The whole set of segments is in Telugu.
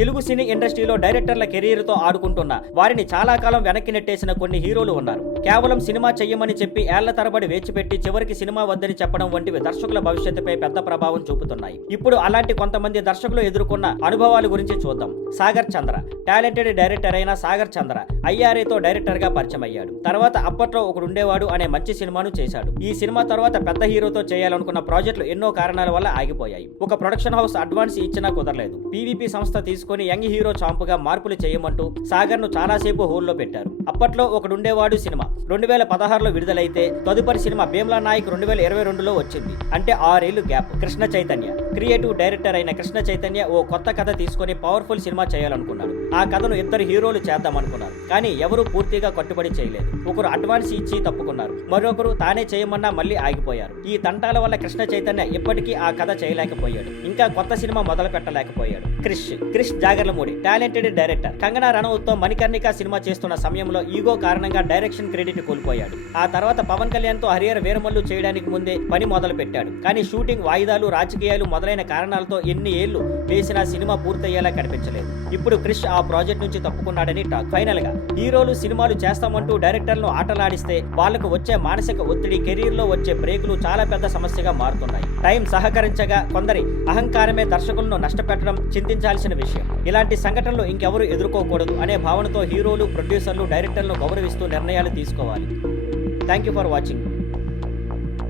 తెలుగు సినీ ఇండస్ట్రీలో డైరెక్టర్ల కెరీర్ తో ఆడుకుంటున్న వారిని చాలా కాలం వెనక్కి నెట్టేసిన కొన్ని హీరోలు ఉన్నారు. కేవలం సినిమా చెయ్యమని చెప్పి ఏళ్ల తరబడి వేచిపెట్టి చివరికి సినిమా వద్దని చెప్పడం వంటివి దర్శకుల భవిష్యత్తుపై పెద్ద ప్రభావం చూపుతున్నాయి. ఇప్పుడు అలాంటి కొంతమంది దర్శకులు ఎదుర్కొన్న అనుభవాల గురించి చూద్దాం. సాగర్ చంద్ర టాలెంటెడ్ డైరెక్టర్ అయిన సాగర్ చంద్ర ఐఆర్ఏతో డైరెక్టర్ గా పరిచయం అయ్యాడు. తర్వాత అప్పట్లో ఒకడుండేవాడు అనే మంచి సినిమాను చేశాడు. ఈ సినిమా తర్వాత పెద్ద హీరోతో చేయాలనుకున్న ప్రాజెక్టులు ఎన్నో కారణాల వల్ల ఆగిపోయాయి. ఒక ప్రొడక్షన్ హౌస్ అడ్వాన్స్ ఇచ్చినా కుదరలేదు. పీవీపీ సంస్థ తీసుకుని యంగ్ హీరో చాంపుగా మార్పులు చేయమంటూ సాగర్ ను చాలాసేపు హోల్లో పెట్టారు. అప్పట్లో ఒకడుండేవాడు సినిమా 2016లో విడుదలైతే తదుపరి సినిమా భీమ్లా నాయక్ 2022లో వచ్చింది. అంటే 6 ఏళ్లు gap. Krishna Chaitanya creative director అయిన కృష్ణ చైతన్య ఓ కొత్త కథ తీసుకొని పవర్ఫుల్ సినిమా చేయాలనుకున్నాడు. ఆ కథను ఇద్దరు హీరోలు చేద్దామనుకున్నారు. కానీ ఎవరూ పూర్తిగా కట్టుబడి చేయలేదు. ఒకరు అడ్వాన్స్ ఇచ్చి తప్పుకున్నారు, మరొకరు తానే చేయమన్నా మళ్ళీ ఆగిపోయారు. ఈ తంటాల వల్ల కృష్ణ చైతన్య ఇప్పటికీ ఆ కథ చేయలేకపోయాడు. ఇంకా కొత్త సినిమా మొదలు పెట్టలేకపోయాడు. Krish Jagarlamudi talented director. కంగనా రనౌత్ తో మణికర్ణిక సినిమా చేస్తున్న సమయంలో ఈగో కారణంగా డైరెక్షన్ క్రెడిట్ కోల్పోయాడు. ఆ తర్వాత పవన్ కళ్యాణ్ తో హరిహర వీరమల్లు చేయడానికి ముందే పని మొదలు పెట్టాడు. కానీ షూటింగ్ వాయిదాలు, రాజకీయాలు మొదలైన కారణాలతో ఎన్ని ఏళ్లు వేసినా సినిమా పూర్తయ్యేలా కనిపించలేదు. ఇప్పుడు క్రిష్ ఆ ప్రాజెక్ట్ నుంచి తప్పుకున్నాడని టాక్. ఫైనల్ గా హీరోలు సినిమాలు చేస్తామంటూ డైరెక్టర్లను ఆటలాడిస్తే వాళ్లకు వచ్చే మానసిక ఒత్తిడి, కెరీర్ లో వచ్చే బ్రేకులు చాలా పెద్ద సమస్యగా మారుతున్నాయి. టైం సహకరించగా కొందరి అహంకారమే దర్శకులను నష్టపెట్టడం చింతించాల్సిన విషయం. ఇలాంటి సంఘటనలు ఇంకెవరూ ఎదుర్కోకూడదు అనే భావనతో హీరోలు, ప్రొడ్యూసర్లు డైరెక్టర్లను గౌరవిస్తూ నిర్ణయాలు తీసుకోవాలి. Thank you for watching.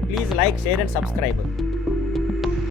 Please like, share and subscribe.